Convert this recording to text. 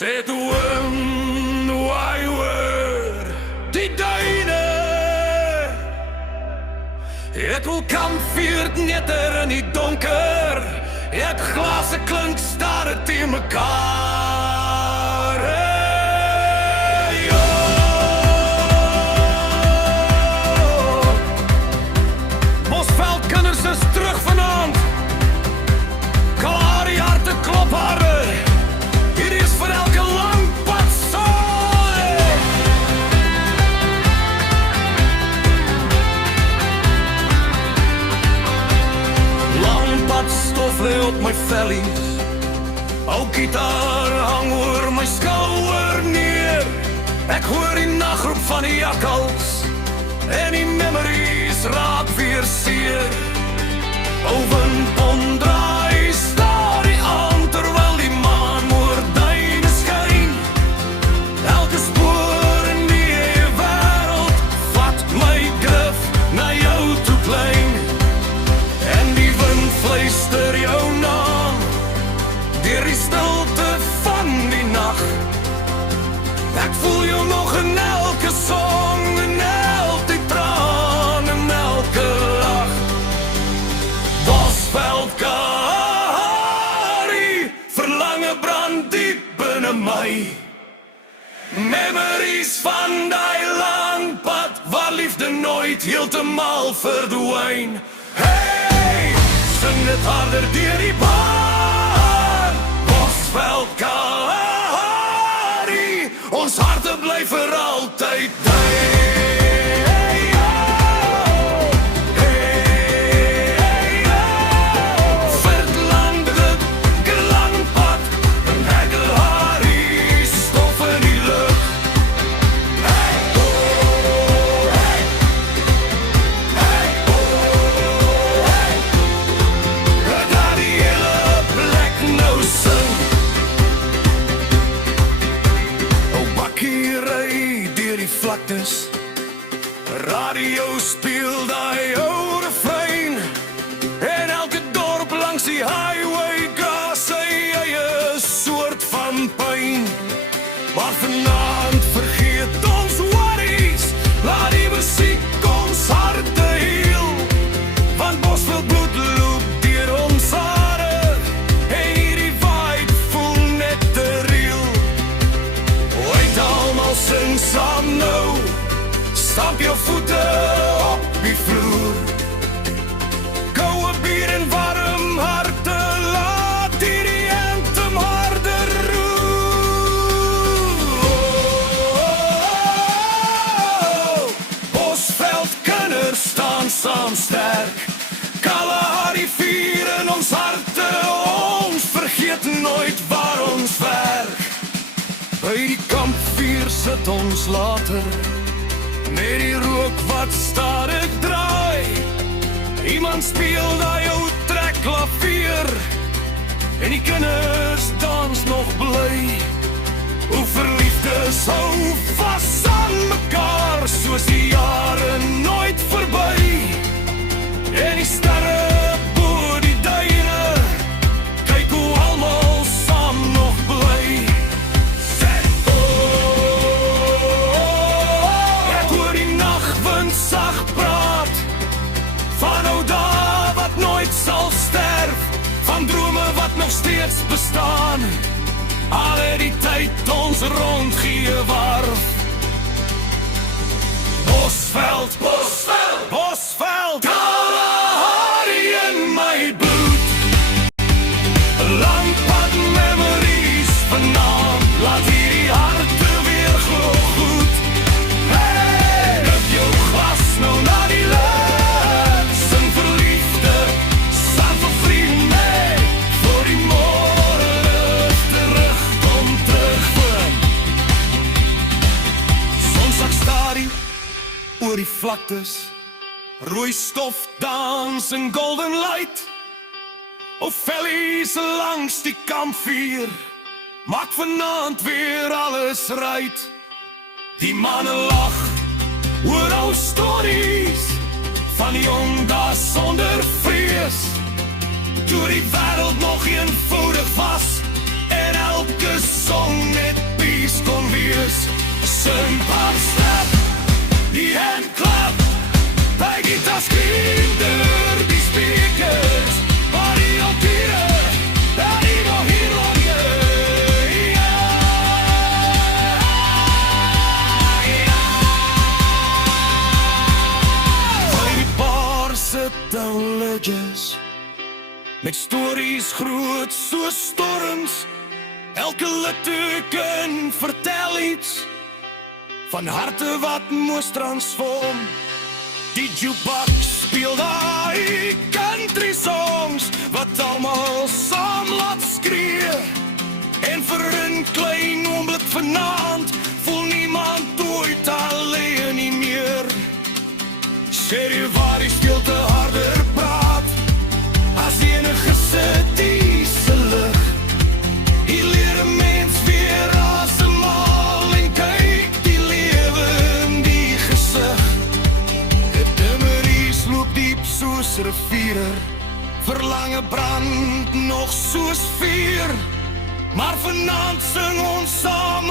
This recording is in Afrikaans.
Said the wind, why word die duine. Ek wil kampvuur netter in die donker. Ek glase klink stare teen mekaar. Hey, oh. Bosveld kinders is terug vanaand. Klaar die harte klop harder. Hier is vir elke lang pad saai. Lang pad stof lê op my vellies. Ou gitaar hang oor my skouer neer. Ek hoor die nagroep van die jakkals en die memories raak weer seer. O windpom draai staar die aan terwyl die maan oor duine skyn. Elke spoor in die wêreld vat my grif na jou toe klein. En die wind fluister jou naam deur die stilte van die nag. Ek voel jou nog in elke song, in elke traan, in elke lach. Bosveld Kahari, verlange brand diep binne my. Memories van die lang pad waar liefde nooit heeltemal verdwyn. Hey, sing dit harder deur die bar. Bosveld Kahari, ons harte bly vir altyd duin. Radio speel die ou refrein. En elke dorp langs die highway gas sy eie soort van pyn. Maar vanaand vergeet ons worries. Laat die musiek ons harte heel. Want Bosveld bloed loop deur ons hare. En hierdie vibe voel net te real. Ooit almal sing saam nou. Stamp jou voete op die vloer. Koue bier en warm harte, laat hierdie anthem harder roer. Bosveld kinders staan saam sterk. Kalahari vier in ons harte, ons vergeet nooit waar ons werk. By die kampvuur sit ons later. Met die rook wat stadig draai. Iemand speel daai ou trekklavier. En die kinders dans nog bly. Hoe verliefdes hou vas aan mekaar. Soos die jare nooit verby. En die sterre bo die duine. Kyk hoe almal saam nog bly. Sag praat van ou dae wat nooit sal sterf, van drome wat nog steeds bestaan, al het die tyd ons rondgee warf. Bosveld, Bosveld, Bosveld, Kalahari in my bloed. Lang pad memories vanaand, laat hierdie harte weer glo goed. Nou na die lucht, sing vir liefde, saam vir vriende, voor die morgen terugkom terugvoer. Sonsak stadie, oor die vlaktes, rooi stof dans in golden light. Of vellies langs die kampvuur, maak vanaand weer alles right. Die manne lag oor ou stories van jong dae sonder vrees. Toe die wêreld nog eenvoudig was en elke song net sing pap slap, die handklap, by gitaar skree deur die speakers, maar die altiere, daar die nog hier lang touwletjes met stories groot soos storms. Elke litteken vertel iets van harte wat moes transform. Die jukebox speel daai country songs wat almal saam laat skree. En vir 'n klein oomblik vanaand voel niemand ooit alleen nie meer. Sê jy waar die stilte harder praat as enige city se lig. Hier leer 'n mens weer asemhaal en kyk die lewe in die gesig. Die memories loop diep soos riviere, verlange brand nog soos vuur. Maar vanaand sing ons saam